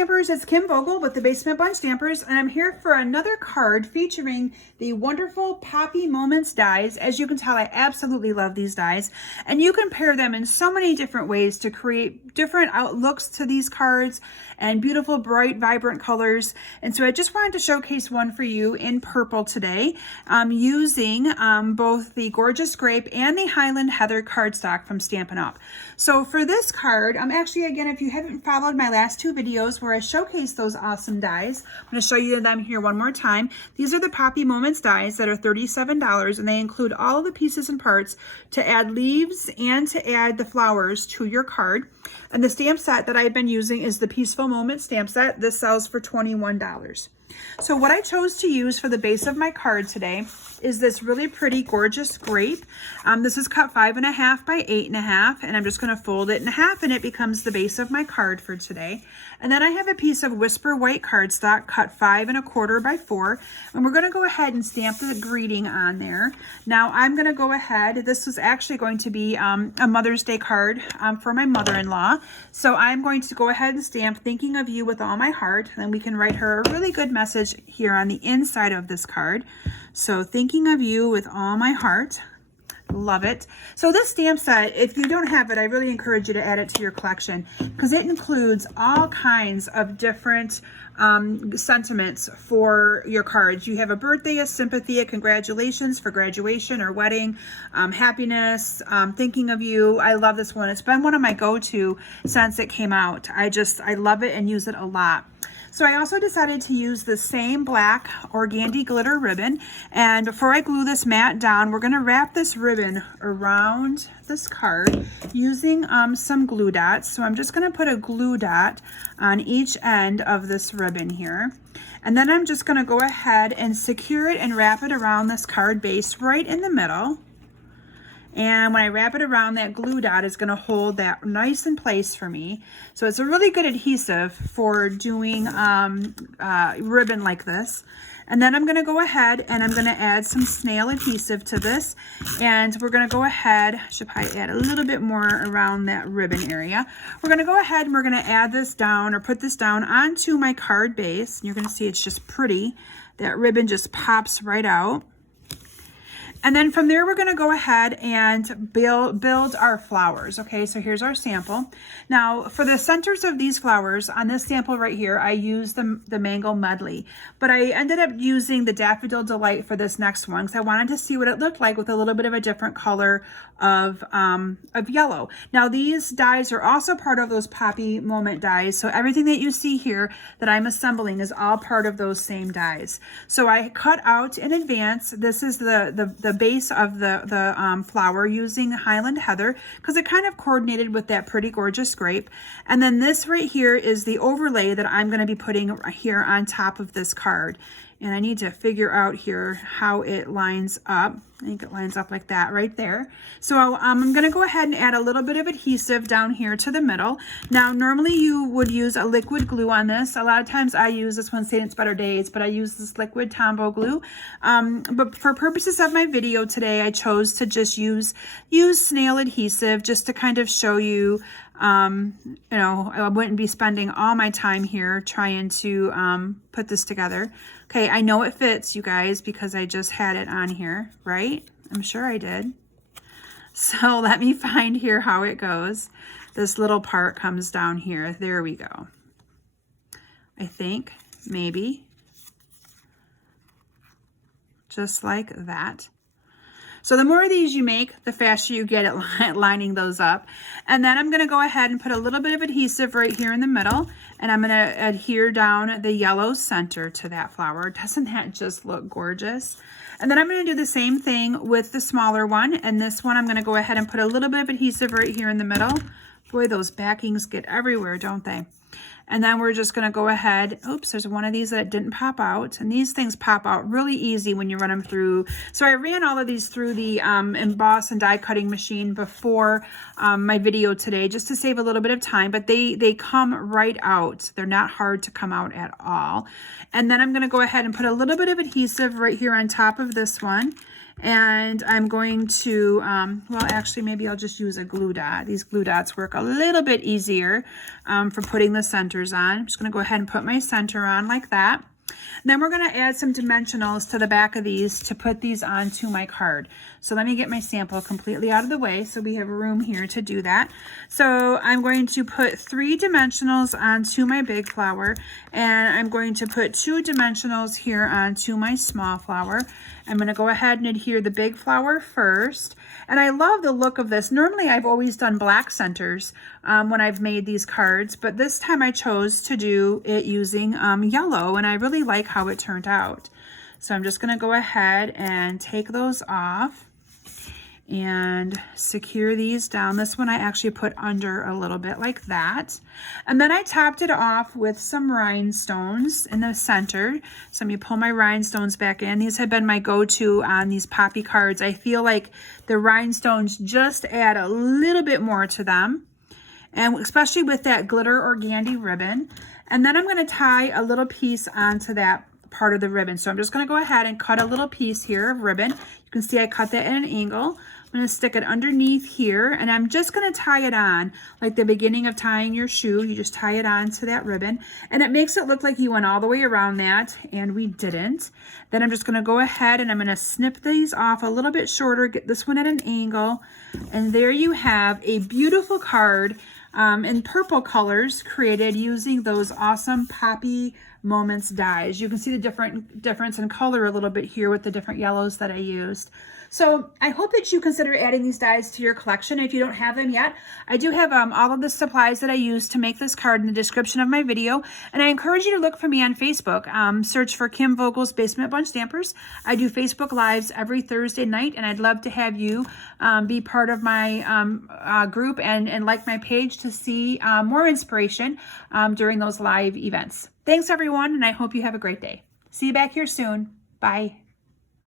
Stampers, it's Kim Vogel with the Basement Bunch Stampers, and I'm here for another card featuring the wonderful Poppy Moments dies. As you can tell, I absolutely love these dies, and you can pair them in so many different ways to create different outlooks to these cards and beautiful, bright, vibrant colors. And so I just wanted to showcase one for you in purple today, using both the gorgeous grape and the Highland Heather cardstock from Stampin' Up. So for this card, actually, again, if you haven't followed my last two videos where I showcase those awesome dies, I'm going to show you them here one more time. These are the Poppy Moments dies that are $37, and they include all of the pieces and parts to add leaves and to add the flowers to your card. And the stamp set that I've been using is the Peaceful Moment stamp set. This sells for $21. So what I chose to use for the base of my card today is this really pretty, gorgeous grape. This is cut 5.5 by 8.5, and I'm just going to fold it in half, and it becomes the base of my card for today. And then I have a piece of Whisper White cardstock cut 5.25 by 4, and we're going to go ahead and stamp the greeting on there. Now I'm going to go ahead. This was actually going to be a Mother's Day card for my mother-in-law, so I'm going to go ahead and stamp "Thinking of You with all my heart," and then we can write her a really good message here on the inside of this card. So "Thinking of you with all my heart." Love it. So this stamp set, if you don't have it, I really encourage you to add it to your collection, because it includes all kinds of different sentiments for your cards. You have a birthday, a sympathy, a congratulations for graduation or wedding, happiness, thinking of you. I love this one. It's been one of my go-to since it came out. I love it and use it a lot. So I also decided to use the same black organdy glitter ribbon, and before I glue this mat down, we're going to wrap this ribbon around this card using some glue dots. So I'm just going to put a glue dot on each end of this ribbon here, and then I'm just going to go ahead and secure it and wrap it around this card base right in the middle. And when I wrap it around, that glue dot is going to hold that nice in place for me. So it's a really good adhesive for doing ribbon like this. And then I'm going to go ahead and I'm going to add some snail adhesive to this. And we're going to go ahead, I should probably add a little bit more around that ribbon area. We're going to go ahead and we're going to add this down, or put this down onto my card base. And you're going to see it's just pretty. That ribbon just pops right out. And then from there, we're going to go ahead and build our flowers. Okay, so here's our sample. Now, for the centers of these flowers, on this sample right here, I used the Mango Medley. But I ended up using the Daffodil Delight for this next one, because I wanted to see what it looked like with a little bit of a different color of yellow. Now, these dies are also part of those Poppy Moment dies. So everything that you see here that I'm assembling is all part of those same dies. So I cut out in advance. This is the base of the flower using Highland Heather, because it kind of coordinated with that pretty gorgeous grape. And then this right here is the overlay that I'm going to be putting here on top of this card. And I need to figure out here how it lines up. I think it lines up like that right there. So I'm going to go ahead and add a little bit of adhesive down here to the middle. Now, normally you would use a liquid glue on this. A lot of times I use this one, Saint It's Better Days, but I use this liquid Tombow glue. But for purposes of my video today, I chose to just use snail adhesive just to kind of show you, you know, I wouldn't be spending all my time here trying to put this together. Okay, I know it fits, you guys, because I just had it on here, right? I'm sure I did. So let me find here how it goes. This little part comes down here. There we go. I think, maybe. Just like that. So the more of these you make, the faster you get at lining those up. And then I'm going to go ahead and put a little bit of adhesive right here in the middle, and I'm going to adhere down the yellow center to that flower. Doesn't that just look gorgeous? And then I'm going to do the same thing with the smaller one, and this one I'm going to go ahead and put a little bit of adhesive right here in the middle. Boy, those backings get everywhere, don't they? And then we're just going to go ahead. Oops, there's one of these that didn't pop out. And these things pop out really easy when you run them through. So I ran all of these through the emboss and die cutting machine before my video today, just to save a little bit of time. But they come right out. They're not hard to come out at all. And then I'm going to go ahead and put a little bit of adhesive right here on top of this one. And I'm going to, well, actually, maybe I'll just use a glue dot. These glue dots work a little bit easier for putting the centers on. I'm just going to go ahead and put my center on like that. Then we're going to add some dimensionals to the back of these to put these onto my card. So let me get my sample completely out of the way so we have room here to do that. So I'm going to put 3 dimensionals onto my big flower, and I'm going to put 2 dimensionals here onto my small flower. I'm going to go ahead and adhere the big flower first. And I love the look of this. Normally I've always done black centers when I've made these cards, but this time I chose to do it using yellow, and I really like how it turned out. So I'm just going to go ahead and take those off and secure these down. This one I actually put under a little bit like that. And then I topped it off with some rhinestones in the center. So let me pull my rhinestones back in. These have been my go-to on these poppy cards. I feel like the rhinestones just add a little bit more to them, and especially with that glitter organdy ribbon. And then I'm going to tie a little piece onto that part of the ribbon. So I'm just going to go ahead and cut a little piece here of ribbon. You can see I cut that at an angle. I'm going to stick it underneath here, and I'm just going to tie it on like the beginning of tying your shoe. You just tie it on to that ribbon, and it makes it look like you went all the way around that, and we didn't. Then I'm just going to go ahead and I'm going to snip these off a little bit shorter, get this one at an angle, and there you have a beautiful card in purple colors created using those awesome Poppy Moments dies. You can see the difference in color a little bit here with the different yellows that I used. So I hope that you consider adding these dies to your collection if you don't have them yet. I do have all of the supplies that I used to make this card in the description of my video, and I encourage you to look for me on Facebook. Search for Kim Vogel's Basement Bunch Stampers. I do Facebook Lives every Thursday night, and I'd love to have you be part of my group and like my page to see more inspiration during those live events. Thanks, everyone, and I hope you have a great day. See you back here soon. Bye.